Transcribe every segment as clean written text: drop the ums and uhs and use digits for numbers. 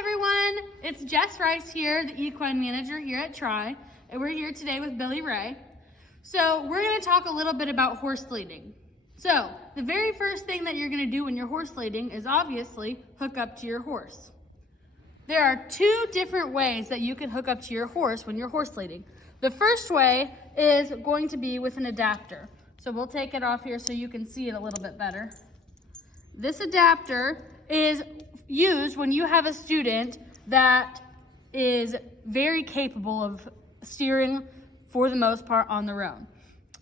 everyone, it's Jess Rice here, the equine manager here at Tri, and we're here today with Billy Ray. So we're going to talk a little bit about horse leading. So the very first thing that you're going to do when you're horse leading is obviously hook up to your horse. There are two different ways that you can hook up to your horse when you're horse leading. The first way is going to be with an adapter. So we'll take it off here so you can see it a little bit better. This adapter is used when you have a student that is very capable of steering for the most part on their own.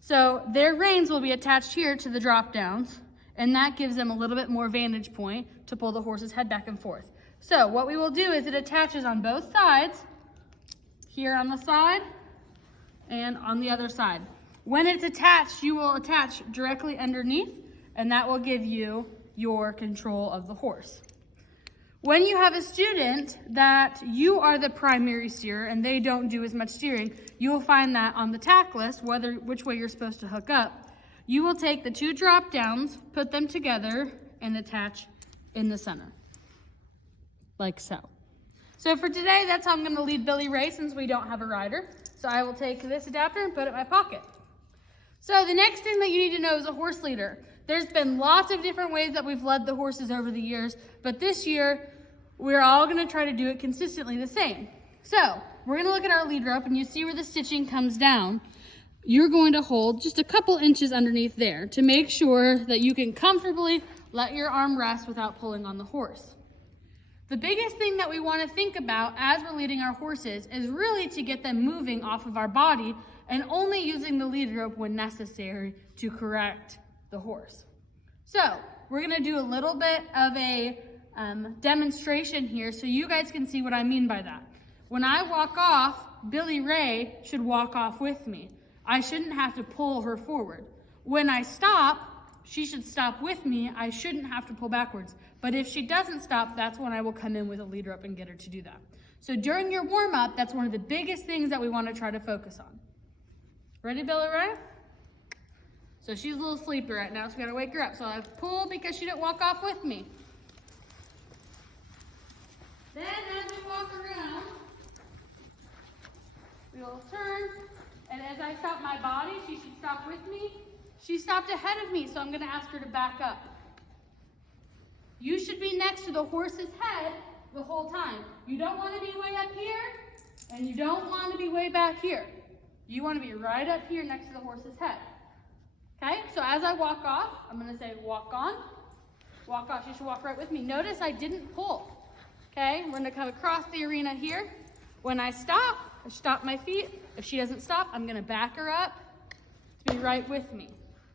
So their reins will be attached here to the drop downs, and that gives them a little bit more vantage point to pull the horse's head back and forth. So what we will do is it attaches on both sides, here on the side and on the other side. When it's attached, you will attach directly underneath, and that will give you your control of the horse. When you have a student that you are the primary steerer and they don't do as much steering, you will find that on the tack list, which way you're supposed to hook up. You will take the two drop downs, put them together, and attach in the center, like so. So for today, that's how I'm going to lead Billy Ray since we don't have a rider. So I will take this adapter and put it in my pocket. So the next thing that you need to know is a horse leader. There's been lots of different ways that we've led the horses over the years, but this year, we're all gonna try to do it consistently the same. So we're gonna look at our lead rope, and you see where the stitching comes down. You're going to hold just a couple inches underneath there to make sure that you can comfortably let your arm rest without pulling on the horse. The biggest thing that we wanna think about as we're leading our horses is really to get them moving off of our body and only using the lead rope when necessary to correct the horse. So we're gonna do a little bit of a demonstration here so you guys can see what I mean by that. When I walk off, Billy Ray should walk off with me. I shouldn't have to pull her forward. When I stop, she should stop with me. I shouldn't have to pull backwards. But if she doesn't stop, that's when I will come in with a lead rope and get her to do that. So during your warm-up, that's one of the biggest things that we want to try to focus on. Ready, Billy Ray? So she's a little sleepy right now, so we gotta wake her up. So I pull because she didn't walk off with me. Then as we walk around, we will turn, and as I stop my body, she should stop with me. She stopped ahead of me, so I'm gonna ask her to back up. You should be next to the horse's head the whole time. You don't wanna be way up here, and you don't wanna be way back here. You wanna be right up here next to the horse's head. Okay, so as I walk off, I'm gonna say walk on, walk off. She should walk right with me. Notice I didn't pull. Okay, we're gonna come across the arena here. When I stop my feet. If she doesn't stop, I'm gonna back her up to be right with me.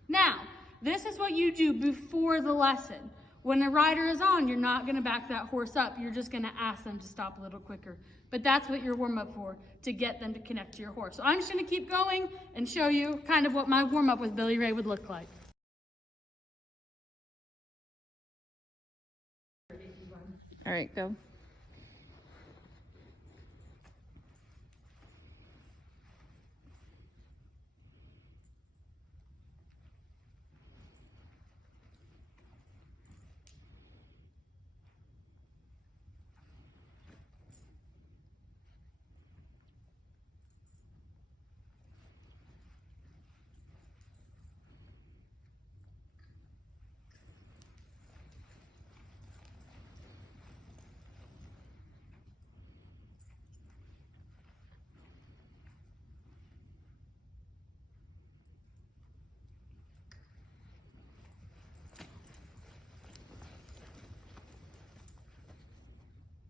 Now, this is what you do before the lesson. When a rider is on, you're not gonna back that horse up. You're just gonna ask them to stop a little quicker. But that's what you're warm up for, to get them to connect to your horse. So I'm just gonna keep going and show you kind of what my warm up with Billy Ray would look like. All right, go.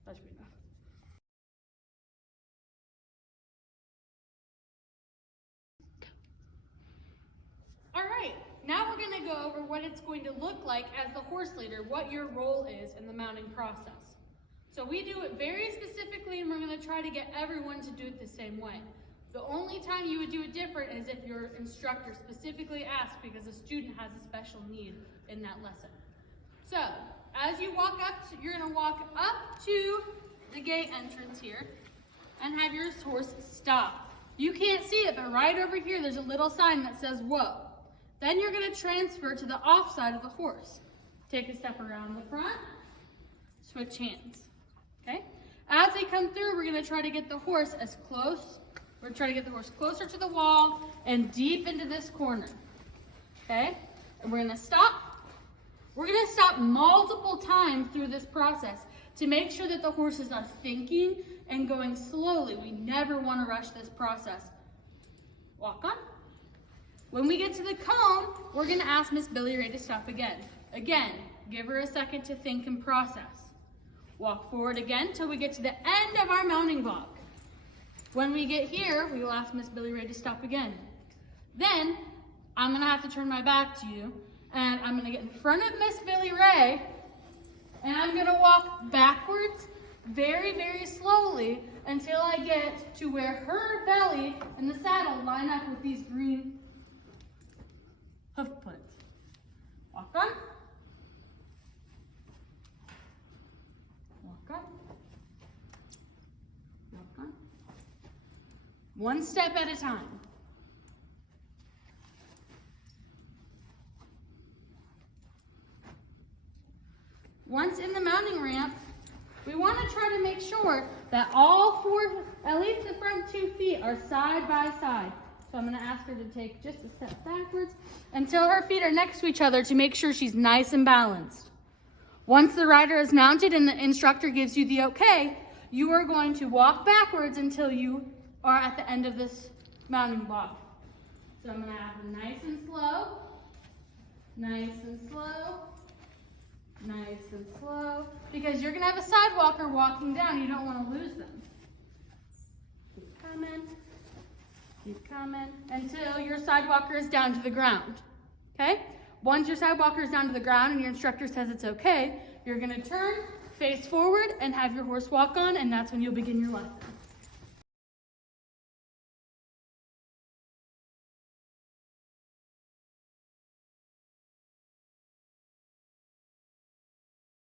That should be enough. All right, now we're gonna go over what it's going to look like as the horse leader, what your role is in the mounting process. So we do it very specifically, and we're gonna try to get everyone to do it the same way. The only time you would do it different is if your instructor specifically asks because a student has a special need in that lesson. So, as you walk up, you're gonna walk up to the gate entrance here and have your horse stop. You can't see it, but right over here, there's a little sign that says, whoa. Then you're gonna transfer to the off side of the horse. Take a step around the front, switch hands, okay? As we come through, we're gonna try to get the horse as close. We're gonna try to get the horse closer to the wall and deep into this corner, okay? And we're gonna stop. We're gonna stop multiple times through this process to make sure that the horses are thinking and going slowly. We never wanna rush this process. Walk on. When we get to the cone, we're gonna ask Miss Billy Ray to stop again. Again, give her a second to think and process. Walk forward again till we get to the end of our mounting block. When we get here, we will ask Miss Billy Ray to stop again. Then, I'm gonna have to turn my back to you, and I'm gonna get in front of Miss Billy Ray, and I'm gonna walk backwards very, very slowly until I get to where her belly and the saddle line up with these green hoof prints. Walk on. Walk on. Walk on. One step at a time. Once in the mounting ramp, we want to try to make sure that all four, at least the front 2 feet, are side by side. So I'm going to ask her to take just a step backwards until her feet are next to each other to make sure she's nice and balanced. Once the rider is mounted and the instructor gives you the okay, you are going to walk backwards until you are at the end of this mounting block. So I'm going to have her nice and slow, nice and slow, nice and slow, because you're going to have a sidewalker walking down. You don't want to lose them. Keep coming. Keep coming until your sidewalker is down to the ground, okay? Once your sidewalker is down to the ground and your instructor says it's okay, you're gonna turn, face forward, and have your horse walk on, and that's when you'll begin your lesson.